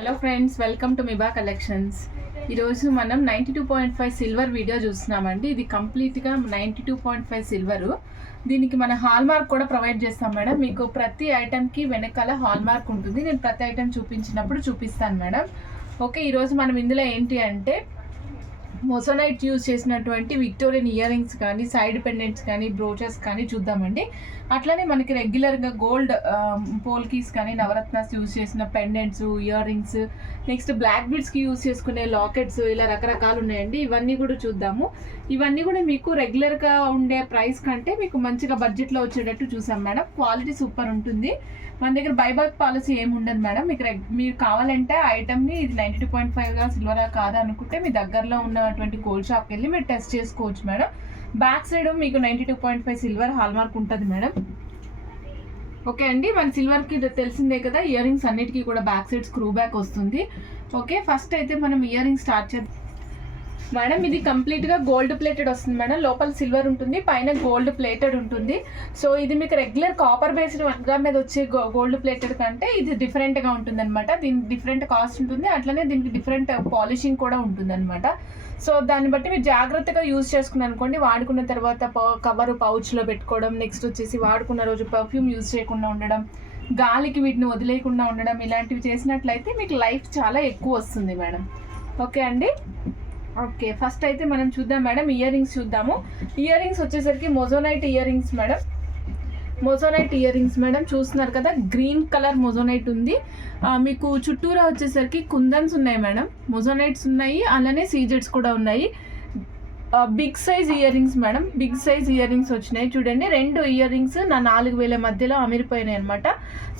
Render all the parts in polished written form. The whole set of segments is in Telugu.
హలో ఫ్రెండ్స్, వెల్కమ్ టు మిబా కలెక్షన్స్. ఈరోజు మనం 92.5 సిల్వర్ వీడియో చూస్తున్నామండి. ఇది కంప్లీట్గా 92.5 సిల్వరు. దీనికి మన హాల్ మార్క్ కూడా ప్రొవైడ్ చేస్తాం మేడం. మీకు ప్రతి ఐటెంకి వెనకాల హాల్ మార్క్ ఉంటుంది. నేను ప్రతి ఐటెం చూపించినప్పుడు చూపిస్తాను మేడం. ఓకే, ఈరోజు మనం ఇందులో ఏంటి అంటే మొజోనైట్ యూజ్ చేసినటువంటి విక్టోరియన్ ఇయర్ రింగ్స్ కానీ, సైడ్ పెండెంట్స్ కానీ, బ్రోచెస్ కానీ చూద్దామండి. అట్లనే మనకి రెగ్యులర్గా గోల్డ్ పోల్కీస్ కానీ, నవరత్నాస్ యూజ్ చేసిన pendants, ear rings, next black బీడ్స్కి యూజ్ చేసుకునే లాకెట్స్, ఇలా రకరకాలు ఉన్నాయండి. ఇవన్నీ కూడా చూద్దాము. ఇవన్నీ కూడా మీకు రెగ్యులర్గా ఉండే ప్రైస్ కంటే మీకు మంచిగా బడ్జెట్లో వచ్చేటట్టు చూసాం మేడం. క్వాలిటీ సూపర్ ఉంటుంది. మన దగ్గర బైబ్యాక్ పాలసీ ఏమి ఉండదు మేడం. మీరు కావాలంటే ఐటమ్ని ఇది 92.5గా సిల్వరా కాదా అనుకుంటే మీ దగ్గరలో ఉన్నటువంటి గోల్డ్ షాప్కి వెళ్ళి మీరు టెస్ట్ చేసుకోవచ్చు మేడం. బ్యాక్ సైడ్ మీకు 92.5 సిల్వర్ హాల్ మార్క్ ఉంటుంది మేడం. ఓకే అండి, మన సిల్వర్కి తెలిసిందే కదా, ఇయర్ రింగ్స్ అన్నిటికీ కూడా బ్యాక్ సైడ్ స్క్రూ బ్యాక్ వస్తుంది. ఓకే, ఫస్ట్ అయితే మనం ఇయర్ రింగ్ స్టార్ట్ చేద్దాం మేడం. ఇది కంప్లీట్గా గోల్డ్ ప్లేటెడ్ వస్తుంది మేడం. లోపల సిల్వర్ ఉంటుంది, పైన గోల్డ్ ప్లేటెడ్ ఉంటుంది. సో ఇది మీకు రెగ్యులర్ కాపర్ బేస్డ్ 1 గ్రామ్ మీద వచ్చే గోల్డ్ ప్లేటెడ్ కంటే ఇది డిఫరెంట్గా ఉంటుంది అనమాట. దీనికి డిఫరెంట్ కాస్ట్ ఉంటుంది, అట్లనే దీనికి డిఫరెంట్ పాలిషింగ్ కూడా ఉంటుంది అనమాట. సో దాన్ని బట్టి మీరు జాగ్రత్తగా యూజ్ చేసుకుని అనుకోండి. వాడుకున్న తర్వాత కవర్ పౌచ్లో పెట్టుకోవడం, నెక్స్ట్ వచ్చేసి వాడుకున్న రోజు పర్ఫ్యూమ్ యూజ్ చేయకుండా ఉండడం, గాలికి వీటిని వదిలేయకుండా ఉండడం, ఇలాంటివి చేసినట్లయితే మీకు లైఫ్ చాలా ఎక్కువ వస్తుంది మేడం. ఓకే అండి. ఓకే, ఫస్ట్ అయితే మనం చూద్దాం మేడం. ఇయర్ రింగ్స్ చూద్దాము. ఇయర్ రింగ్స్ వచ్చేసరికి moissanite ear rings madam. Moissanite ear rings madam చూస్తున్నారు కదా, గ్రీన్ కలర్ మొజోనైట్ ఉంది. మీకు చుట్టూరా వచ్చేసరికి కుందన్స్ ఉన్నాయి మేడం, మొజోనైట్స్ ఉన్నాయి, అలానే సీజెట్స్ కూడా ఉన్నాయి. Big size earrings madam. Big size earrings వచ్చినాయి చూడండి. 2 ఇయర్ రింగ్స్ నా 4000 మధ్యలో అమిరిపోయినాయి అనమాట.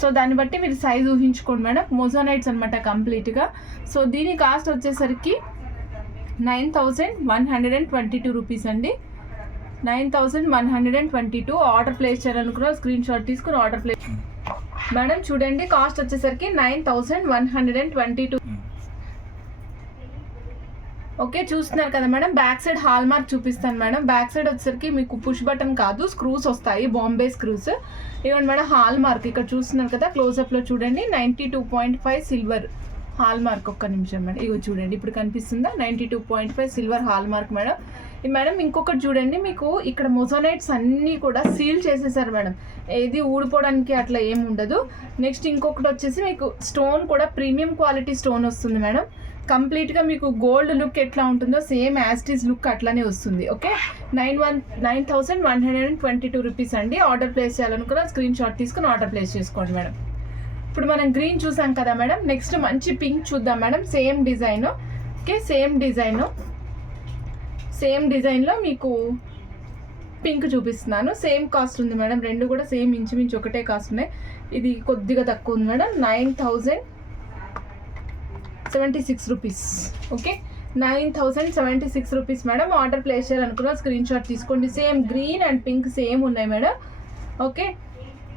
సో దాన్ని బట్టి మీరు సైజ్ ఊహించుకోండి మేడం. మొజోనైట్స్ అనమాట కంప్లీట్గా. సో దీని కాస్ట్ వచ్చేసరికి 9122 రూపీస్ అండి. 9122. ఆర్డర్ ప్లేస్ చేయాలనుకున్న స్క్రీన్ షాట్ తీసుకుని ఆర్డర్ ప్లేస్ మేడం. చూడండి, కాస్ట్ వచ్చేసరికి 9122. ఓకే, చూస్తున్నారు కదా madam. Back side hall mark చూపిస్తాను మేడం. బ్యాక్ సైడ్ వచ్చేసరికి మీకు పుష్ బటన్ కాదు, స్క్రూస్ వస్తాయి, బాంబే స్క్రూస్. ఇవ్వండి మేడం, హాల్ మార్క్ ఇక్కడ చూస్తున్నారు కదా, క్లోజ్అప్లో చూడండి. 92.5 సిల్వర్ హాల్ మార్క్. ఒక్క నిమిషం మేడం, ఇగో చూడండి, ఇప్పుడు కనిపిస్తుందా? 92.5 silver hall mark madam. Madam ఇంకొకటి చూడండి, మీకు ఇక్కడ మొజోనైట్స్ అన్నీ కూడా సీల్ చేసేసారు మేడం. ఏది ఊడిపోవడానికి అట్లా ఏమి ఉండదు. నెక్స్ట్ ఇంకొకటి వచ్చేసి మీకు స్టోన్ కూడా ప్రీమియం క్వాలిటీ స్టోన్ వస్తుంది మేడం. కంప్లీట్గా మీకు గోల్డ్ లుక్ ఎట్లా ఉంటుందో సేమ్ యాస్టీస్ లుక్ అట్లానే వస్తుంది. ఓకే, 9122 రూపీస్ అండి. ఆర్డర్ ప్లేస్ చేయాలనుకున్న స్క్రీన్ షాట్ తీసుకుని ఆర్డర్ ప్లేస్ చేసుకోండి మేడం. ఇప్పుడు మనం గ్రీన్ చూసాం కదా మేడం, నెక్స్ట్ మంచి పింక్ చూద్దాం madam. Same design. Okay, same డిజైన్లో మీకు పింక్ చూపిస్తున్నాను. సేమ్ కాస్ట్ ఉంది మేడం. 2 కూడా సేమ్ ఇంచుమించు ఒకటే కాస్ట్ ఉన్నాయి. ఇది కొద్దిగా తక్కువ ఉంది madam. 9076 rupees. Okay, 9076 rupees madam. Order place చేయాలనుకున్న స్క్రీన్ షాట్ తీసుకోండి. Same green and pink same ఉన్నాయి మేడం. ఓకే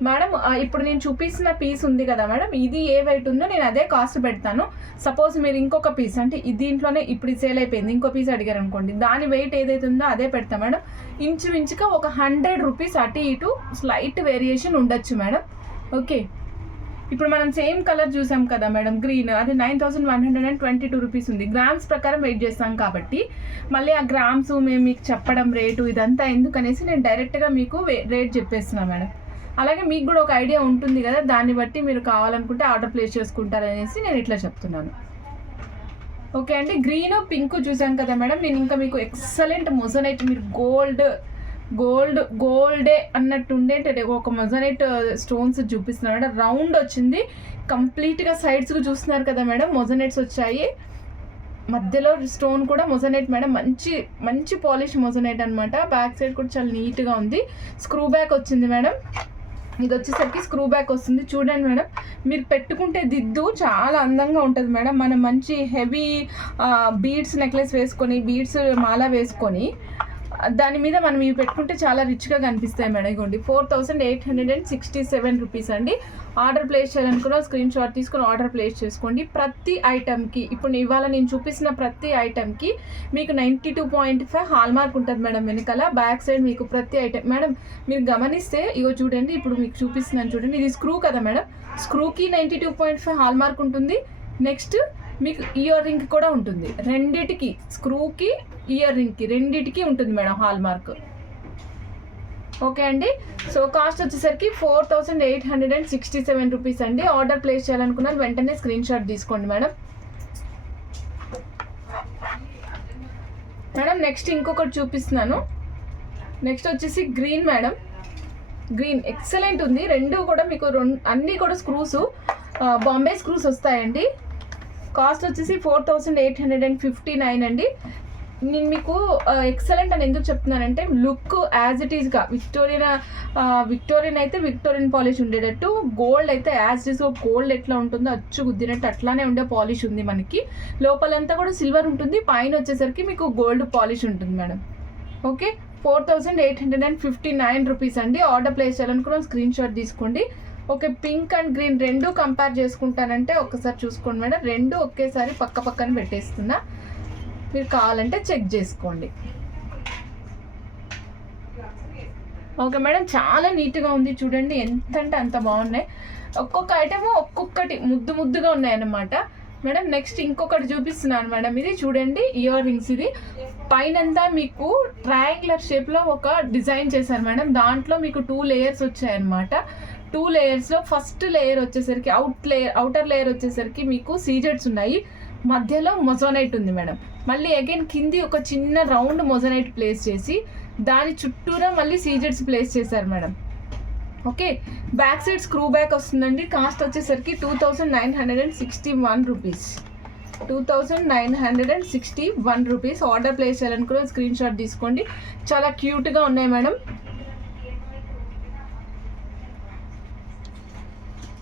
మేడం, ఇప్పుడు నేను చూపిస్తున్న పీస్ ఉంది కదా మేడం, ఇది ఏ వెయిట్ ఉందో నేను అదే కాస్ట్ పెడతాను. సపోజ్ మీరు ఇంకొక పీస్ అంటే దీంట్లోనే ఇప్పుడు సేల్ అయిపోయింది, ఇంకో పీస్ అడిగారు అనుకోండి, దాని వెయిట్ ఏదైతే ఉందో అదే పెడతాం మేడం. ఇంచుమించుగా ఒక 100 రూపీస్ అటు ఇటు స్లైట్ వేరియేషన్ ఉండొచ్చు మేడం. ఓకే, ఇప్పుడు మనం సేమ్ కలర్ చూసాం కదా మేడం, గ్రీన్, అది 9122 రూపీస్ ఉంది. గ్రామ్స్ ప్రకారం వెయిట్ చేస్తాం కాబట్టి మళ్ళీ ఆ గ్రామ్స్ మేము మీకు చెప్పడం రేటు ఇదంతా ఎందుకనేసి నేను డైరెక్ట్గా మీకు రేట్ చెప్పేస్తున్నాను మేడం. అలాగే మీకు కూడా ఒక ఐడియా ఉంటుంది కదా, దాన్ని బట్టి మీరు కావాలనుకుంటే ఆర్డర్ ప్లేస్ చేసుకుంటారనేసి నేను ఇట్లా చెప్తున్నాను. ఓకే అండి, గ్రీన్ పింక్ చూసాం కదా మేడం. నేను ఇంకా మీకు ఎక్సలెంట్ మొజోనైట్, మీరు గోల్డే అన్నట్టు ఉండేటట్టు ఒక మొజోనైట్ స్టోన్స్ చూపిస్తున్నాను మేడం. రౌండ్ వచ్చింది కంప్లీట్గా. సైడ్స్కి చూస్తున్నారు కదా మేడం, మొజోనైట్స్ వచ్చాయి. మధ్యలో స్టోన్ కూడా మొజోనైట్ మేడం. మంచి పాలిష్ మొజోనైట్ అనమాట. బ్యాక్ సైడ్ కూడా చాలా నీట్గా ఉంది. స్క్రూ బ్యాక్ వచ్చింది మేడం. ఇది వచ్చేసరికి స్క్రూ బ్యాక్ వస్తుంది. చూడండి మేడం, మీరు పెట్టుకుంటే దిద్దు చాలా అందంగా ఉంటుంది మేడం. మనం మంచి హెవీ బీడ్స్ నెక్లెస్ వేసుకొని, బీడ్స్ మాల వేసుకొని దాని మీద మనం ఇవి పెట్టుకుంటే చాలా రిచ్గా కనిపిస్తాయి మేడం. ఇవ్వండి 4867 రూపీస్ అండి. ఆర్డర్ ప్లేస్ చేయాలనుకున్న స్క్రీన్ షాట్ తీసుకుని ఆర్డర్ ప్లేస్ చేసుకోండి. ప్రతి ఐటమ్కి ఇప్పుడు ఇవాళ నేను చూపిస్తున్న ప్రతి ఐటమ్కి మీకు 92.5 హాల్ మార్క్ ఉంటుంది మేడం. వెనకాల బ్యాక్ సైడ్ మీకు ప్రతి ఐటమ్ మేడం మీరు గమనిస్తే ఇగో చూడండి, ఇప్పుడు మీకు చూపిస్తున్నాను చూడండి. ఇది స్క్రూ కదా మేడం, స్క్రూకి 92.5 హాల్ మార్క్ ఉంటుంది. నెక్స్ట్ మీకు ఇయర్ రింగ్ కూడా ఉంటుంది, రెండిటికి స్క్రూకి ఇయర్ రింగ్కి రెండిటికి ఉంటుంది మేడం హాల్ మార్క్. ఓకే అండి. సో కాస్ట్ వచ్చేసరికి 4867 రూపీస్ అండి. ఆర్డర్ ప్లేస్ చేయాలనుకున్నారు వెంటనే స్క్రీన్ షాట్ తీసుకోండి మేడం. నెక్స్ట్ ఇంకొకటి చూపిస్తున్నాను. నెక్స్ట్ వచ్చేసి గ్రీన్ మేడం. గ్రీన్ ఎక్సలెంట్ ఉంది. రెండు కూడా మీకు అన్నీ కూడా స్క్రూస్ బాంబే స్క్రూస్ వస్తాయండి. కాస్ట్ వచ్చేసి 4859 అండి. నేను మీకు ఎక్సలెంట్ అని ఎందుకు చెప్తున్నానంటే లుక్ యాజ్ ఇట్ ఈస్గా విక్టోరియన్ అయితే విక్టోరియన్ పాలిష్ ఉండేటట్టు, గోల్డ్ అయితే యాజ్ ఇట్ ఈస్గా గోల్డ్ ఎట్లా ఉంటుందో అచ్చు గుద్దినట్టు అట్లానే ఉండే పాలిష్ ఉంది మనకి. లోపలంతా కూడా సిల్వర్ ఉంటుంది, పైన వచ్చేసరికి మీకు గోల్డ్ పాలిష్ ఉంటుంది మేడం. ఓకే, 4859 రూపీస్ అండి. ఆర్డర్ ప్లేస్ చేయాలనుకున్నాం స్క్రీన్ షాట్ తీసుకోండి. ఓకే, పింక్ అండ్ గ్రీన్ రెండు కంపేర్ చేసుకుంటానంటే ఒకసారి చూసుకోండి మేడం. రెండు ఒకేసారి పక్క పక్కన పెట్టేస్తున్నా, మీరు కావాలంటే చెక్ చేసుకోండి. ఓకే మేడం, చాలా నీట్గా ఉంది చూడండి, ఎంత అంటే అంత బాగున్నాయి. ఒక్కొక్క ఐటమ్ ఒక్కొక్కటి ముద్దుగా ఉన్నాయన్నమాట మేడం. నెక్స్ట్ ఇంకొకటి చూపిస్తున్నాను మేడం. ఇది చూడండి ఇయర్ రింగ్స్. ఇది పైనంతా మీకు ట్రయాంగులర్ షేప్లో ఒక డిజైన్ చేశారు మేడం. దాంట్లో మీకు 2 లేయర్స్ వచ్చాయన్నమాట. 2 లేయర్స్లో ఫస్ట్ లేయర్ వచ్చేసరికి అవుటర్ లేయర్ వచ్చేసరికి మీకు సీజెడ్స్ ఉన్నాయి, మధ్యలో మొజోనైట్ ఉంది మేడం. మళ్ళీ అగైన్ కింది ఒక చిన్న రౌండ్ మొజోనైట్ ప్లేస్ చేసి దాని చుట్టూరా మళ్ళీ సీజెడ్స్ ప్లేస్ చేశారు madam. Okay, back side screw back వస్తుందండి. కాస్ట్ వచ్చేసరికి 2961 రూపీస్. 2961 రూపీస్. ఆర్డర్ ప్లేస్ చేయాలనుకున్న స్క్రీన్ షాట్ తీసుకోండి. చాలా క్యూట్గా ఉన్నాయి మేడం,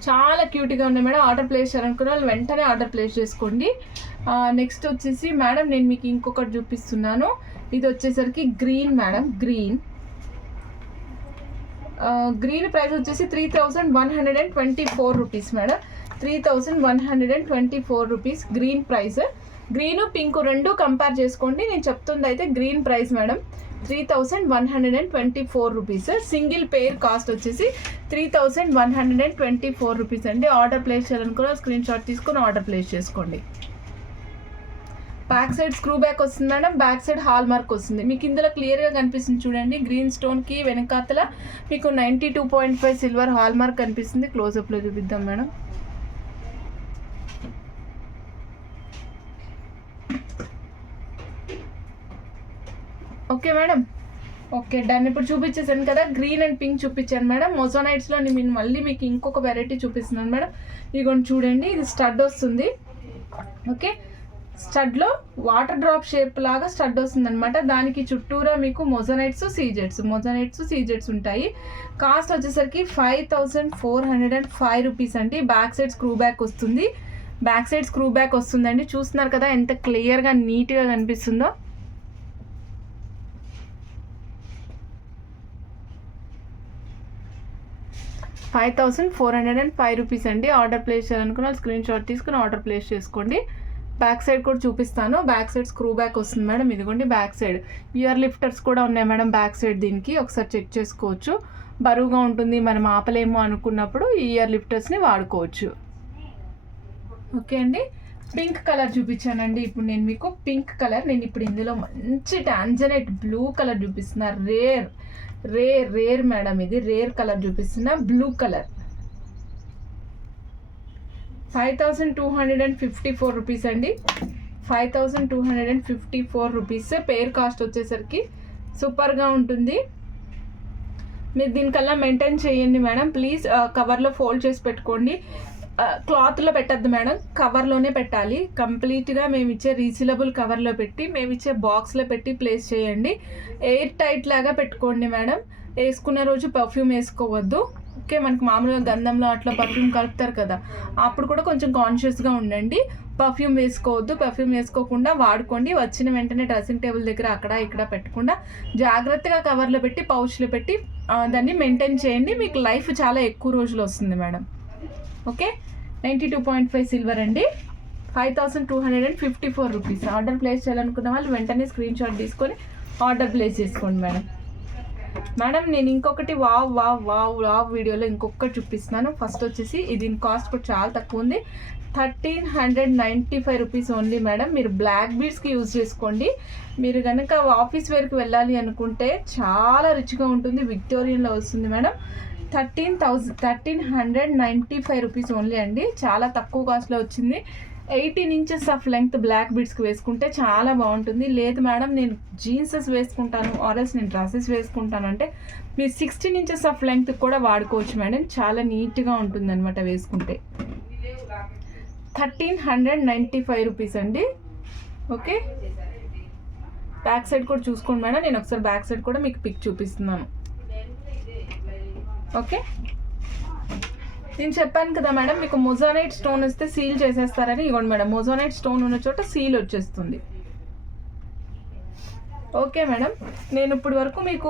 చాలా క్యూట్గా ఉన్నాయి మేడం. ఆర్డర్ ప్లేస్ చేయాలనుకున్న వాళ్ళు వెంటనే ఆర్డర్ ప్లేస్ చేసుకోండి. నెక్స్ట్ వచ్చేసి మేడం నేను మీకు ఇంకొకటి చూపిస్తున్నాను. ఇది వచ్చేసరికి గ్రీన్ మేడం. గ్రీన్ ప్రైస్ వచ్చేసి 3124 rupees madam. 3124 rupees green price. Green pink రెండు కంపేర్ చేసుకోండి. నేను చెప్తుంది అయితే green price madam 3124 rupees. Single పేర్ కాస్ట్ వచ్చేసి 3124 రూపీస్ అండి. ఆర్డర్ ప్లేస్ చేయాలనుకున్న స్క్రీన్ షాట్ తీసుకొని ఆర్డర్ ప్లేస్ చేసుకోండి. బ్యాక్ సైడ్ స్క్రూ బ్యాక్ వస్తుంది madam, back side hall mark వస్తుంది. మీకు ఇందులో క్లియర్గా కనిపిస్తుంది చూడండి. గ్రీన్ స్టోన్కి వెనకాతల మీకు 92.5 సిల్వర్ హాల్ మార్క్ కనిపిస్తుంది. క్లోజప్లో చూపిద్దాం madam. Okay madam, okay done. ఇప్పుడు చూపించేసాను కదా, గ్రీన్ అండ్ పింక్ చూపించాను మేడం. మొజోనైట్స్లో నేను మళ్ళీ మీకు ఇంకొక వెరైటీ చూపిస్తున్నాను మేడం. ఇదిగోండి చూడండి, ఇది స్టడ్ వస్తుంది. ఓకే, స్టడ్లో వాటర్ డ్రాప్ షేప్ లాగా స్టడ్ వస్తుంది అనమాట. దానికి చుట్టూరా మీకు మొజోనైట్స్ సీజెడ్స్ ఉంటాయి. కాస్ట్ వచ్చేసరికి 5405 రూపీస్ అండి. బ్యాక్ సైడ్ స్క్రూ బ్యాక్ వస్తుందండి. చూస్తున్నారు కదా ఎంత క్లియర్గా నీట్గా కనిపిస్తుందో. ₹5405 రూపీస్ అండి. ఆర్డర్ ప్లేస్ చేయాలనుకున్న స్క్రీన్ షాట్ తీసుకుని ఆర్డర్ ప్లేస్ చేసుకోండి. బ్యాక్ సైడ్ కూడా చూపిస్తాను. బ్యాక్ సైడ్ స్క్రూ బ్యాక్ వస్తుంది మేడం. ఇదిగోండి బ్యాక్ సైడ్ ఇయర్ లిఫ్టర్స్ కూడా ఉన్నాయి మేడం. బ్యాక్ సైడ్ దీనికి ఒకసారి చెక్ చేసుకోవచ్చు. బరువుగా ఉంటుంది, మనం ఆపలేమో అనుకున్నప్పుడు ఈ ఇయర్ లిఫ్టర్స్ని వాడుకోవచ్చు. ఓకే అండి, పింక్ కలర్ చూపించానండి. ఇప్పుడు నేను మీకు పింక్ కలర్, నేను ఇప్పుడు ఇందులో మంచి టాంజనైట్ బ్లూ కలర్ చూపిస్తున్నా. రేర్ మేడం, ఇది రేర్ కలర్ చూపిస్తున్నా. బ్లూ కలర్ 5254 రూపీస్ అండి. 5254 రూపీస్. పేర్ కాస్ట్ వచ్చేసరికి సూపర్గా ఉంటుంది. మీరు దీనికల్లా మెయింటైన్ చేయండి మేడం ప్లీజ్. కవర్లో ఫోల్డ్ చేసి పెట్టుకోండి. క్లాత్లో పెట్టద్దు మేడం, కవర్లోనే పెట్టాలి. కంప్లీట్గా మేము ఇచ్చే రీసీలబుల్ కవర్లో పెట్టి మేము ఇచ్చే బాక్స్లో పెట్టి ప్లేస్ చేయండి. ఎయిర్ టైట్ లాగా పెట్టుకోండి మేడం. వేసుకున్న రోజు పర్ఫ్యూమ్ వేసుకోవద్దు. ఓకే, మనకి మామూలుగా గంధంలో అట్లా పర్ఫ్యూమ్ కలుపుతారు కదా, అప్పుడు కూడా కొంచెం కాన్షియస్గా ఉండండి. పర్ఫ్యూమ్ వేసుకోవద్దు. పర్ఫ్యూమ్ వేసుకోకుండా వాడుకోండి. వచ్చిన వెంటనే డ్రెస్సింగ్ టేబుల్ దగ్గర అక్కడ ఇక్కడ పెట్టకుండా జాగ్రత్తగా కవర్లో పెట్టి పౌచ్లో పెట్టి దాన్ని మెయింటైన్ చేయండి. మీకు లైఫ్ చాలా ఎక్కువ రోజులు వస్తుంది మేడం. ఓకే, 92.5 సిల్వర్ అండి. 5254 రూపీస్. ఆర్డర్ ప్లేస్ చేయాలనుకున్న వాళ్ళు వెంటనే స్క్రీన్ షాట్ తీసుకొని ఆర్డర్ ప్లేస్ చేసుకోండి మేడం. మేడం నేను ఇంకొకటి వావ్ వావ్ వావ్ వావ్ వీడియోలో ఇంకొకటి చూపిస్తున్నాను. ఫస్ట్ వచ్చేసి దీని కాస్ట్ కూడా చాలా తక్కువ ఉంది, 1395 రూపీస్ ఓన్లీ మేడం. మీరు బ్లాక్ బీడ్స్కి యూజ్ చేసుకోండి. మీరు కనుక ఆఫీస్ వేర్కి వెళ్ళాలి అనుకుంటే చాలా రిచ్గా ఉంటుంది. విక్టోరియన్లో వస్తుంది మేడం. 1395 రూపీస్ ఓన్లీ అండి. చాలా తక్కువ కాస్ట్లో వచ్చింది. 18 ఇంచెస్ ఆఫ్ లెంగ్త్ బ్లాక్ బీడ్స్కి వేసుకుంటే చాలా బాగుంటుంది. లేదు మేడం నేను జీన్సెస్ వేసుకుంటాను ఆర్ఎల్స్ నేను డ్రెస్సెస్ వేసుకుంటాను అంటే మీరు 16 ఇంచెస్ ఆఫ్ లెంగ్త్ కూడా వాడుకోవచ్చు మేడం. చాలా నీట్గా ఉంటుంది అనమాట వేసుకుంటే. 1395 రూపీస్ అండి. ఓకే, బ్యాక్ సైడ్ కూడా చూసుకోండి మేడం. నేను ఒకసారి బ్యాక్ సైడ్ కూడా మీకు పిక్ చూపిస్తున్నాను. ఓకే, నేను చెప్పాను కదా మేడం మీకు మొజానైట్ స్టోన్ వస్తే సీల్ చేసేస్తారని. ఇవ్వండి మేడం, మొజానైట్ స్టోన్ ఉన్న చోట సీల్ వచ్చేస్తుంది. ఓకే మేడం, నేను ఇప్పుడు వరకు మీకు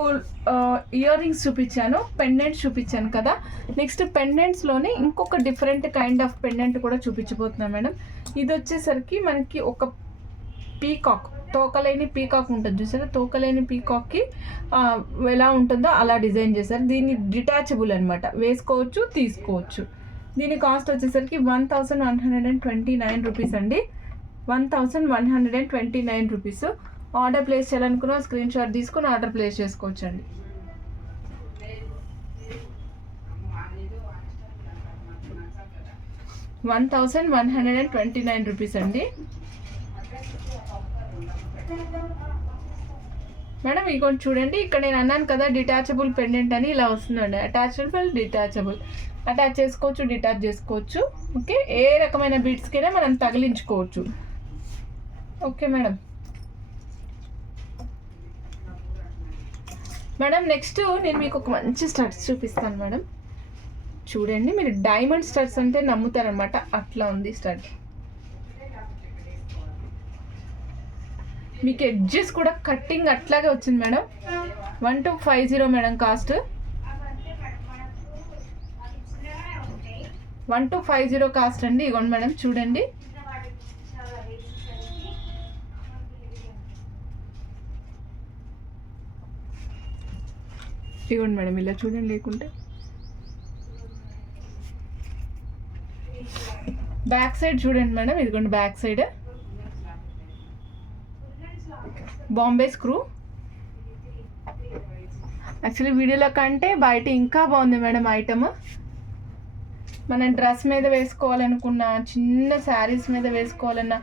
ఇయర్ రింగ్స్ చూపించాను, పెండెంట్స్ చూపించాను కదా. నెక్స్ట్ పెండెంట్స్లోనే ఇంకొక డిఫరెంట్ కైండ్ ఆఫ్ పెండెంట్ కూడా చూపించబోతున్నాను మేడం. ఇది వచ్చేసరికి మనకి ఒక పీకాక్, తోకలేని పీకాక్ ఉంటుంది చూసారా, తోకలేని పీకాక్కి ఎలా ఉంటుందో అలా డిజైన్ చేశారు. దీన్ని డిటాచబుల్ అనమాట, వేసుకోవచ్చు తీసుకోవచ్చు. దీని కాస్ట్ వచ్చేసరికి 1129 రూపీస్ అండి. 1129 రూపీస్. ఆర్డర్ ప్లేస్ చేయాలనుకున్న స్క్రీన్ షాట్ తీసుకుని ఆర్డర్ ప్లేస్ చేసుకోవచ్చు అండి. $1129 రూపీస్ అండి మేడం. ఇంకొంచెం చూడండి, ఇక్కడ నేను అన్నాను కదా డిటాచబుల్ పెండెంట్ అని, ఇలా వస్తుందండి. అటాచబుల్, డిటాచబుల్, అటాచ్ చేసుకోవచ్చు, డిటాచ్ చేసుకోవచ్చు. ఓకే, ఏ రకమైన బీడ్స్కైనా మనం తగిలించుకోవచ్చు. Okay madam. మేడం నెక్స్ట్ నేను మీకు ఒక మంచి స్టడ్స్ చూపిస్తాను మేడం. చూడండి, మీరు డైమండ్ స్టడ్స్ అంటే నమ్ముతారనమాట, అట్లా ఉంది స్టడ్. మీకు ఎడ్జెస్ కూడా కట్టింగ్ అట్లాగే వచ్చింది మేడం. 1250 madam cost. 1250 కాస్ట్ అండి. ఇగోండి మేడం చూడండి. ఇగోండి మేడం ఇలా చూడండి, లేకుంటే బ్యాక్ సైడ్ చూడండి మేడం. ఇదిగోండి back side Bombay screw. Actually వీడియోలో కంటే బయట ఇంకా బాగుంది మేడం ఐటమ్. మనం డ్రెస్ మీద వేసుకోవాలనుకున్నా, చిన్న శారీస్ మీద వేసుకోవాలన్నా,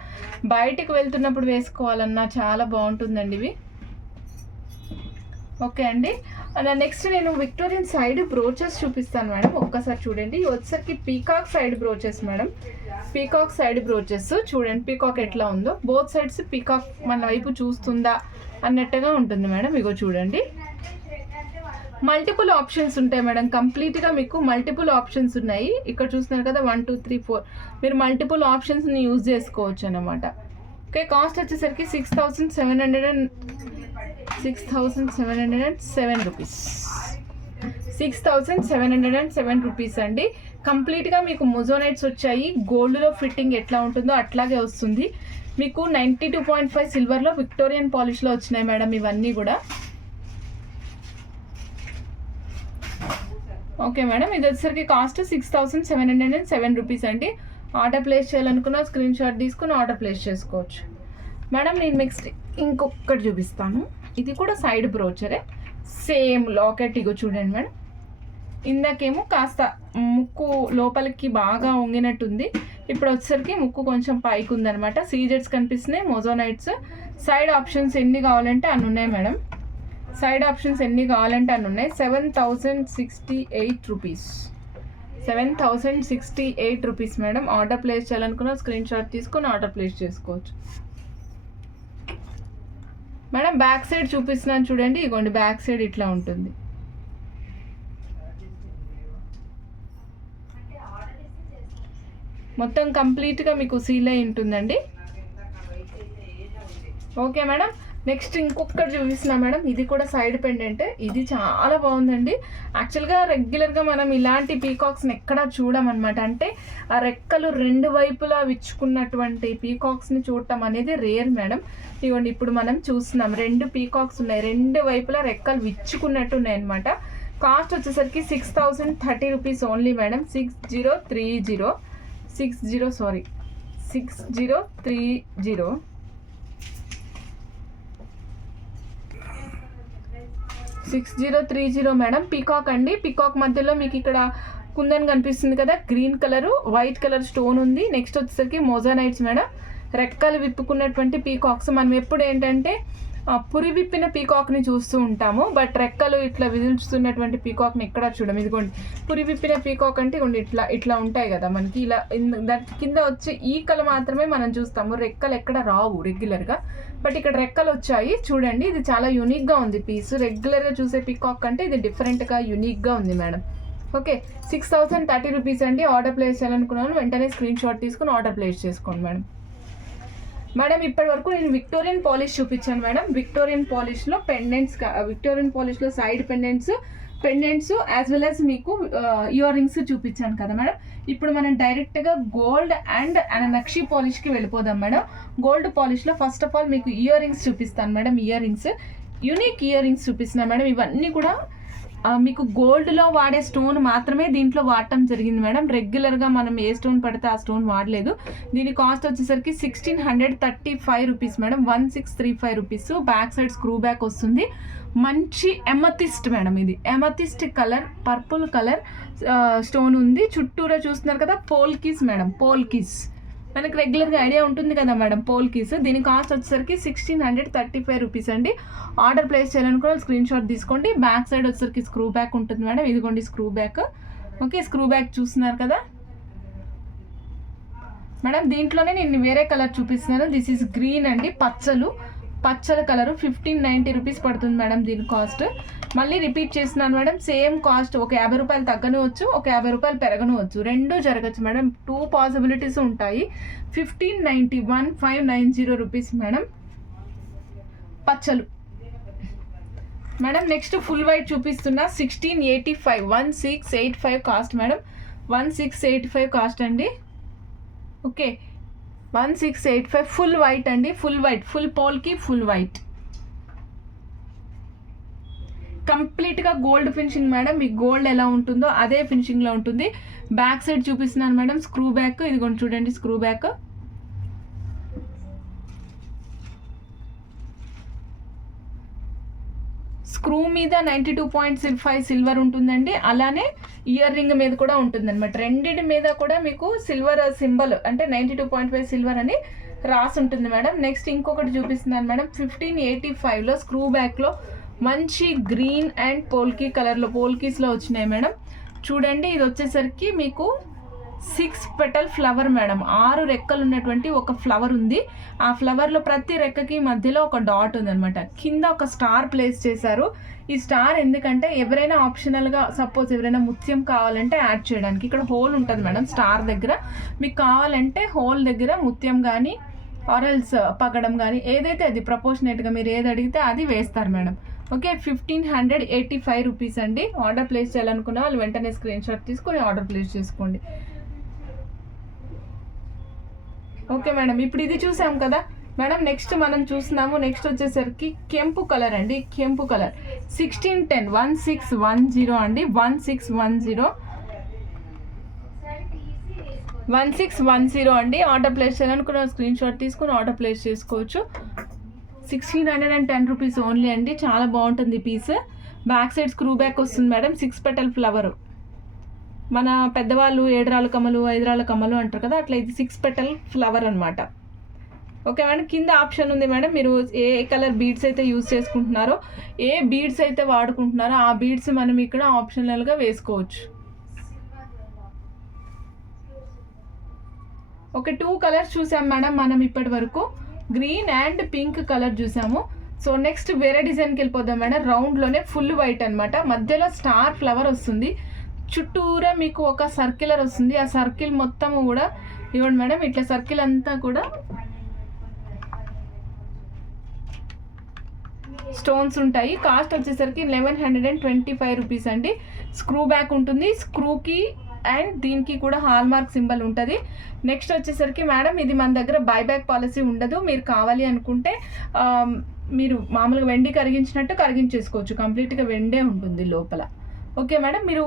బయటికి వెళ్తున్నప్పుడు వేసుకోవాలన్నా చాలా బాగుంటుందండి ఇవి. ఓకే అండి. నెక్స్ట్ నేను విక్టోరియన్ సైడ్ బ్రోచెస్ చూపిస్తాను మేడం. ఒక్కసారి చూడండి. వచ్చేసరికి peacock side brooches madam. Peacock side brooches చూడండి, పీకాక్ ఎట్లా ఉందో. బోత్ సైడ్స్ పీకాక్ మన వైపు చూస్తుందా అన్నట్టుగా ఉంటుంది మేడం. ఇగో చూడండి, మల్టిపుల్ ఆప్షన్స్ ఉంటాయి మేడం. కంప్లీట్గా మీకు మల్టిపుల్ ఆప్షన్స్ ఉన్నాయి. ఇక్కడ చూస్తున్నారు కదా 1 2 3 4, మీరు మల్టిపుల్ ఆప్షన్స్ని యూజ్ చేసుకోవచ్చు అన్నమాట. ఓకే, కాస్ట్ వచ్చేసరికి 6,707 రూపీస్. 6,707 రూపీస్ అండి. కంప్లీట్గా మీకు మొజోనైట్స్ వచ్చాయి. గోల్డ్లో ఫిట్టింగ్ ఎట్లా ఉంటుందో అట్లాగే వస్తుంది. మీకు 92.5 సిల్వర్లో విక్టోరియన్ పాలిష్లో వచ్చినాయి మేడం ఇవన్నీ కూడా. ఓకే మేడం, ఇది వచ్చేసరికి కాస్ట్ 6,707 రూపీస్ అండి. ఆర్డర్ ప్లేస్ చేయాలనుకున్న స్క్రీన్ షాట్ తీసుకుని ఆర్డర్ ప్లేస్ చేసుకోవచ్చు మేడం. నేను నెక్స్ట్ ఇంకొకటి చూపిస్తాను. ఇది కూడా సైడ్ బ్రోచరే, సేమ్ లాకెట్. ఇగో చూడండి మేడం, ఇందాకేమో కాస్త ముక్కు లోపలికి బాగా వంగినట్టుంది, ఇప్పుడు వచ్చేసరికి ముక్కు కొంచెం పైకి ఉందనమాట. సీజెట్స్ కనిపిస్తున్నాయి, మొజోనైట్స్. సైడ్ ఆప్షన్స్ ఎన్ని కావాలంటే అన్ని ఉన్నాయి మేడం. సైడ్ ఆప్షన్స్ ఎన్ని కావాలంటే అన్ని ఉన్నాయి. 7,068 rupees. 7,068 rupees madam. Order place చేయాలనుకున్న స్క్రీన్ షాట్ తీసుకొని ఆర్డర్ ప్లేస్ చేసుకోవచ్చు మేడం. బ్యాక్ సైడ్ చూపిస్తున్నాను చూడండి. ఇగోండి బ్యాక్ సైడ్ ఇట్లా ఉంటుంది. మొత్తం కంప్లీట్గా మీకు సీల్ అయి ఉంటుందండి. ఓకే మేడం, నెక్స్ట్ ఇంకొకటి చూపిస్తున్నా మేడం, ఇది కూడా సైడ్ పెండెంట్. ఇది చాలా బాగుందండి. యాక్చువల్గా రెగ్యులర్గా మనం ఇలాంటి పీకాక్స్ని ఎక్కడా చూడమన్నమాట. అంటే ఆ రెక్కలు రెండు వైపులా విచ్చుకున్నటువంటి పీకాక్స్ని చూడటం అనేది రేర్ మేడం. ఇవ్వండి, ఇప్పుడు మనం చూస్తున్నాం 2 పీకాక్స్ ఉన్నాయి, రెండు వైపులా రెక్కలు విచ్చుకున్నట్టు ఉన్నాయి అనమాట. కాస్ట్ వచ్చేసరికి 6030 rupees only madam. 6030 6030 madam. Peacock అండి. పీకాక్ మధ్యలో మీకు ఇక్కడ కుందన్ కనిపిస్తుంది కదా, green colour white colour stone ఉంది. నెక్స్ట్ వచ్చేసరికి మోజానైట్స్ మేడం. రెక్కలు విప్పుకున్నటువంటి పీకాక్స్. మనం ఎప్పుడు ఏంటంటే పురి విప్పిన పీకాక్ని చూస్తూ ఉంటాము, బట్ రెక్కలు ఇట్లా విదిల్చుతున్నటువంటి పీకాక్ని ఎక్కడ చూడం. ఇదిగోండి, పురి విప్పిన పీకాక్ అంటే ఇదిగోండి ఇట్లా ఉంటాయి కదా మనకి, ఇలా దాని కింద వచ్చే ఈకలు మాత్రమే మనం చూస్తాము, రెక్కలు ఎక్కడ రావు రెగ్యులర్గా. బట్ ఇక్కడ రెక్కలు వచ్చాయి చూడండి. ఇది చాలా యూనిక్గా ఉంది పీస్. రెగ్యులర్గా చూసే పీకాక్ అంటే ఇది డిఫరెంట్గా యూనిక్గా ఉంది మేడం. ఓకే, 6030 రూపీస్ అండి. ఆర్డర్ ప్లేస్ చేయాలనుకున్నాను వెంటనే స్క్రీన్ షాట్ తీసుకుని ఆర్డర్ ప్లేస్ చేసుకోండి మేడం. మేడం ఇప్పటి వరకు నేను విక్టోరియన్ పాలిష్ చూపించాను మేడం. విక్టోరియన్ పాలిష్లో పెండెంట్స్, విక్టోరియన్ పాలిష్లో side pendants as well as మీకు ఇయర్ రింగ్స్ చూపించాను కదా మేడం. ఇప్పుడు మనం డైరెక్ట్గా గోల్డ్ అండ్ నక్షి పాలిష్కి వెళ్ళిపోదాం మేడం. గోల్డ్ పాలిష్లో ఫస్ట్ ఆఫ్ ఆల్ మీకు ఇయర్ రింగ్స్ చూపిస్తాను madam. Ear rings, unique ear rings చూపిస్తున్నాను మేడం. ఇవన్నీ కూడా మీకు గోల్డ్లో వాడే స్టోన్ మాత్రమే దీంట్లో వాడటం జరిగింది మేడం. రెగ్యులర్గా మనం ఏ స్టోన్ పడితే ఆ స్టోన్ వాడలేదు. దీని కాస్ట్ వచ్చేసరికి 1635 rupees madam. 1635 rupees. Back side screw back వస్తుంది. మంచి ఎమతిస్ట్ మేడం. ఇది amethyst colour, purple colour stone ఉంది. చుట్టూరా చూస్తున్నారు కదా పోల్కీస్ మేడం. పోల్కీస్ మనకు రెగ్యులర్గా ఐడియా ఉంటుంది కదా మేడం, పోల్కీస్. దీని కాస్ట్ వచ్చేసరికి 1635 రూపీస్ అండి. ఆర్డర్ ప్లేస్ చేయాలనుకో స్క్రీన్ షాట్ తీసుకోండి. బ్యాక్ సైడ్ వచ్చేసరికి స్క్రూ బ్యాక్ ఉంటుంది మేడం. ఇదిగోండి screw back. Okay, screw back చూస్తున్నారు కదా మేడం. దీంట్లోనే నేను వేరే కలర్ చూపిస్తున్నాను. దిస్ ఈజ్ గ్రీన్ అండి, పచ్చల కలరు. 1590 రూపీస్ పడుతుంది మేడం దీని కాస్ట్. మళ్ళీ రిపీట్ చేస్తున్నాను మేడం, సేమ్ కాస్ట్. ఒక 50 రూపాయలు తగ్గనవచ్చు, ఒక 50 రూపాయలు పెరగనవచ్చు, రెండూ జరగచ్చు మేడం. 2 పాసిబిలిటీస్ ఉంటాయి. 1590 రూపీస్ మేడం పచ్చలు మేడం. నెక్స్ట్ ఫుల్ వైట్ చూపిస్తున్నా. 1685 కాస్ట్ మేడం. 1685 కాస్ట్ అండి. ఓకే, 1685 ఫుల్ వైట్ అండి. Full white, full polki full white, కంప్లీట్గా గోల్డ్ ఫినిషింగ్ మేడం. మీకు గోల్డ్ ఎలా ఉంటుందో అదే ఫినిషింగ్లో ఉంటుంది. బ్యాక్ సైడ్ చూపిస్తున్నాను మేడం. స్క్రూ బ్యాక్ ఇదిగోండి చూడండి, స్క్రూ బ్యాక్. స్క్రూ మీద 92.5 సిల్వర్ ఉంటుందండి. అలానే ఇయర్ రింగ్ మీద కూడా ఉంటుంది అనమాట. రెండింటి మీద కూడా మీకు సిల్వర్ సింబల్ అంటే 92.5 సిల్వర్ అని రాసి ఉంటుంది మేడం. నెక్స్ట్ ఇంకొకటి చూపిస్తున్నాను మేడం. 1585లో స్క్రూ బ్యాక్లో మంచి గ్రీన్ అండ్ పోల్కీ కలర్లో పోల్కీస్లో వచ్చినాయి మేడం. చూడండి, ఇది వచ్చేసరికి మీకు 6 పెటల్ ఫ్లవర్ మేడం. 6 రెక్కలు ఉన్నటువంటి ఒక ఫ్లవర్ ఉంది. ఆ ఫ్లవర్లో ప్రతి రెక్కకి మధ్యలో ఒక డాట్ ఉందన్నమాట. కింద ఒక స్టార్ ప్లేస్ చేశారు. ఈ స్టార్ ఎందుకంటే ఎవరైనా ఆప్షనల్గా సపోజ్ ఎవరైనా ముత్యం కావాలంటే యాడ్ చేయడానికి ఇక్కడ హోల్ ఉంటుంది మేడం. స్టార్ దగ్గర మీకు కావాలంటే హోల్ దగ్గర ముత్యం కానీ ఆరల్స్ పగడం కానీ ఏదైతే అది ప్రపోర్షనేట్గా మీరు ఏది అడిగితే అది వేస్తారు మేడం. ఓకే, 1585 రూపీస్ అండి. ఆర్డర్ ప్లేస్ చేయాలనుకున్న వాళ్ళు వెంటనే స్క్రీన్ షాట్ తీసుకొని ఆర్డర్ ప్లేస్ చేసుకోండి. ఓకే మేడం, ఇప్పుడు ఇది చూసాం కదా మేడం. నెక్స్ట్ మనం చూస్తున్నాము. నెక్స్ట్ వచ్చేసరికి కెంపు కలర్ అండి. కెంపు కలర్ 1610 1610 అండి. 1610 అండి. ఆర్డర్ ప్లేస్ చేయాలనుకున్న స్క్రీన్ షాట్ తీసుకుని ఆర్డర్ ప్లేస్ చేసుకోవచ్చు. 1610 రూపీస్ ఓన్లీ అండి. చాలా బాగుంటుంది piece. Back side screw back వస్తుంది మేడం. 6 petal flower. మన పెద్దవాళ్ళు 7 రాళ్ళ కమ్మలు 5 రాళ్ళ కమ్మలు అంటారు కదా, అట్లా ఇది 6 పెటల్ ఫ్లవర్ అనమాట. ఓకే మేడం, కింద ఆప్షన్ ఉంది మేడం. మీరు ఏ కలర్ బీడ్స్ అయితే యూజ్ చేసుకుంటున్నారో, ఏ బీడ్స్ అయితే వాడుకుంటున్నారో ఆ బీడ్స్ మనం ఇక్కడ ఆప్షనల్గా వేసుకోవచ్చు. ఓకే, 2 కలర్స్ చూసాం మేడం మనం ఇప్పటి వరకు. గ్రీన్ అండ్ పింక్ కలర్ చూసాము. సో నెక్స్ట్ వేరే డిజైన్కి వెళ్ళిపోదాం మేడం. రౌండ్లోనే ఫుల్ వైట్ అనమాట. మధ్యలో స్టార్ ఫ్లవర్ వస్తుంది. చుట్టూరా మీకు ఒక సర్కిలర్ వస్తుంది. ఆ సర్కిల్ మొత్తం కూడా ఇవ్వండి మేడం. ఇట్లా సర్కిల్ అంతా కూడా స్టోన్స్ ఉంటాయి. కాస్ట్ వచ్చేసరికి 1125 రూపీస్ అండి. స్క్రూ బ్యాక్ ఉంటుంది, స్క్రూకి అండ్ దీనికి కూడా హాల్ మార్క్ సింబల్ ఉంటుంది. నెక్స్ట్ వచ్చేసరికి మేడం ఇది మన దగ్గర బైబ్యాక్ పాలసీ ఉండదు. మీరు కావాలి అనుకుంటే మీరు మామూలుగా వెండి కరిగించినట్టు కరిగించేసుకోవచ్చు. కంప్లీట్గా వెండే ఉంటుంది లోపల. ఓకే మేడం, మీరు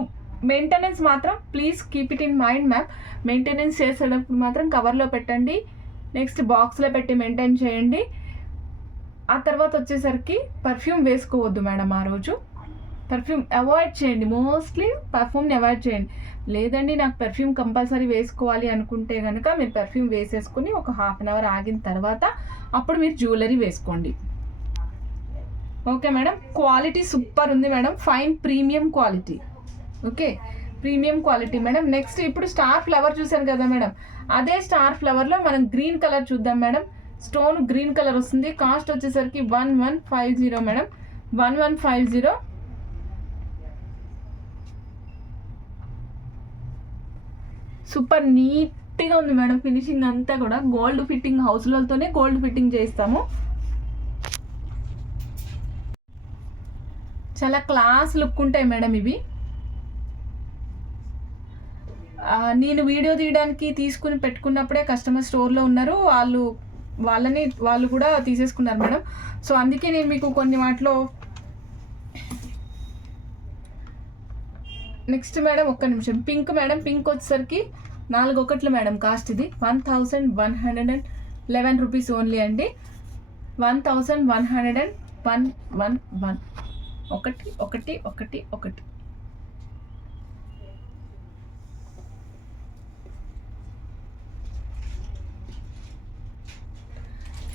మెయింటెనెన్స్ మాత్రం please keep it in mind ma'am. Maintenance చేసేటప్పుడు మాత్రం కవర్లో పెట్టండి, నెక్స్ట్ బాక్స్లో పెట్టి మెయింటైన్ చేయండి. ఆ తర్వాత వచ్చేసరికి పర్ఫ్యూమ్ వేసుకోవద్దు మేడం. ఆ రోజు పర్ఫ్యూమ్ అవాయిడ్ చేయండి, మోస్ట్లీ పర్ఫ్యూమ్ని అవాయిడ్ చేయండి. లేదండి నాకు పర్ఫ్యూమ్ కంపల్సరీ వేసుకోవాలి అనుకుంటే కనుక మీరు పర్ఫ్యూమ్ వేసేసుకుని ఒక హాఫ్ అన్ అవర్ ఆగిన తర్వాత అప్పుడు మీరు జ్యువెలరీ వేసుకోండి. ఓకే మేడం, క్వాలిటీ సూపర్ ఉంది madam, fine premium quality. Okay, premium quality madam. Next ఇప్పుడు స్టార్ ఫ్లవర్ చూసాను కదా మేడం, అదే స్టార్ ఫ్లవర్లో మనం గ్రీన్ కలర్ చూద్దాం మేడం. స్టోన్ గ్రీన్ కలర్ వస్తుంది. కాస్ట్ వచ్చేసరికి 1150 మేడం, 1150. సూపర్ నీట్గా ఉంది మేడం. ఫినిషింగ్ అంతా కూడా గోల్డ్ ఫిట్టింగ్, హౌస్లతోనే గోల్డ్ ఫిట్టింగ్ చేస్తాము. చాలా క్లాస్ లుక్ ఉంటాయి మేడం ఇవి. నేను వీడియో తీయడానికి తీసుకుని పెట్టుకున్నప్పుడే కస్టమర్ స్టోర్లో ఉన్నారు, వాళ్ళు కూడా తీసేసుకున్నారు మేడం. సో అందుకే నేను మీకు కొన్ని వాటిలో నెక్స్ట్ మేడం ఒక్క నిమిషం. పింక్ మేడం, పింక్ వచ్చేసరికి 4 ఒకట్లు మేడం. కాస్ట్ ఇది 1111 రూపీస్ ఓన్లీ అండి. 1111 ఒకటి ఒకటి ఒకటి ఒకటి.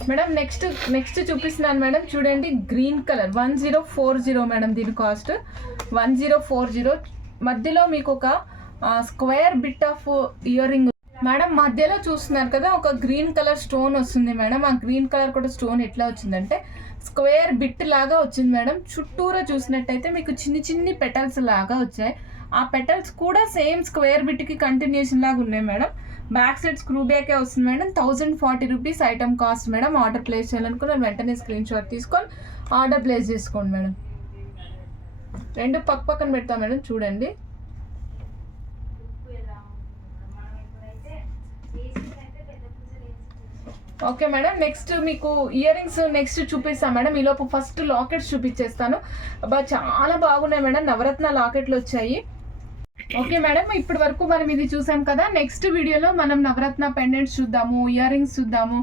మేడం నెక్స్ట్ చూపిస్తున్నాను మేడం. చూడండి గ్రీన్ కలర్ 1040 మేడం. దీని కాస్ట్ 1040. మధ్యలో మీకు ఒక square bit of ear ring madam. మధ్యలో చూస్తున్నారు కదా ఒక గ్రీన్ కలర్ స్టోన్ వస్తుంది మేడం. ఆ గ్రీన్ కలర్ కూడా స్టోన్ ఎట్లా వచ్చిందంటే స్క్వేర్ బిట్ లాగా వచ్చింది మేడం. చుట్టూరా చూసినట్టయితే మీకు చిన్ని పెటల్స్ లాగా వచ్చాయి. ఆ పెటల్స్ కూడా సేమ్ స్క్వేర్ బిట్కి కంటిన్యూషన్ లాగా ఉన్నాయి మేడం. బ్యాక్ సైడ్ స్క్రూ బ్యాకే వస్తుంది madam. 1040 rupees item cost madam. Order place చేయాలనుకున్న వెంటనే స్క్రీన్ షాట్ తీసుకొని ఆర్డర్ ప్లేస్ చేసుకోండి మేడం. రెండు పక్కన పెడతా మేడం, చూడండి. ఓకే మేడం, నెక్స్ట్ మీకు ఇయర్ రింగ్స్ నెక్స్ట్ చూపిస్తాను మేడం. ఈలోపు ఫస్ట్ లాకెట్స్ చూపించేస్తాను. చాలా బాగున్నాయి మేడం, నవరత్న లాకెట్లు వచ్చాయి. ఓకే మేడం, ఇప్పటి వరకు మనం ఇది చూసాం కదా. నెక్స్ట్ వీడియోలో మనం నవరత్న పెండెంట్స్ చూద్దాము, ఇయర్ రింగ్స్ చూద్దాము.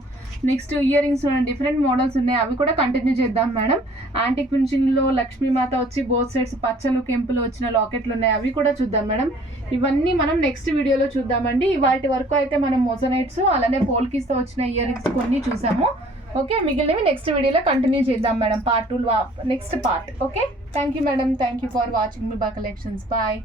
Next ear rings different models ఉన్నాయి, అవి కూడా కంటిన్యూ చేద్దాం మేడం. యాంటిక్ ఫినిషింగ్లో లక్ష్మీమాత వచ్చి బోత్ సైడ్స్ పచ్చలు కెంపులు వచ్చిన లాకెట్లు ఉన్నాయి, అవి కూడా చూద్దాం మేడం. ఇవన్నీ మనం నెక్స్ట్ వీడియోలో చూద్దామండి. వాటి వరకు అయితే మనం మొజనైట్స్ అలానే పోల్కిస్తో వచ్చిన ఇయర్ రింగ్స్ కొన్ని చూసాము. ఓకే, మిగిలినవి నెక్స్ట్ వీడియోలో కంటిన్యూ చేద్దాం madam. Part 2 next part. Okay, thank you madam. Thank you for watching మీ బా కలెక్షన్స్. బాయ్.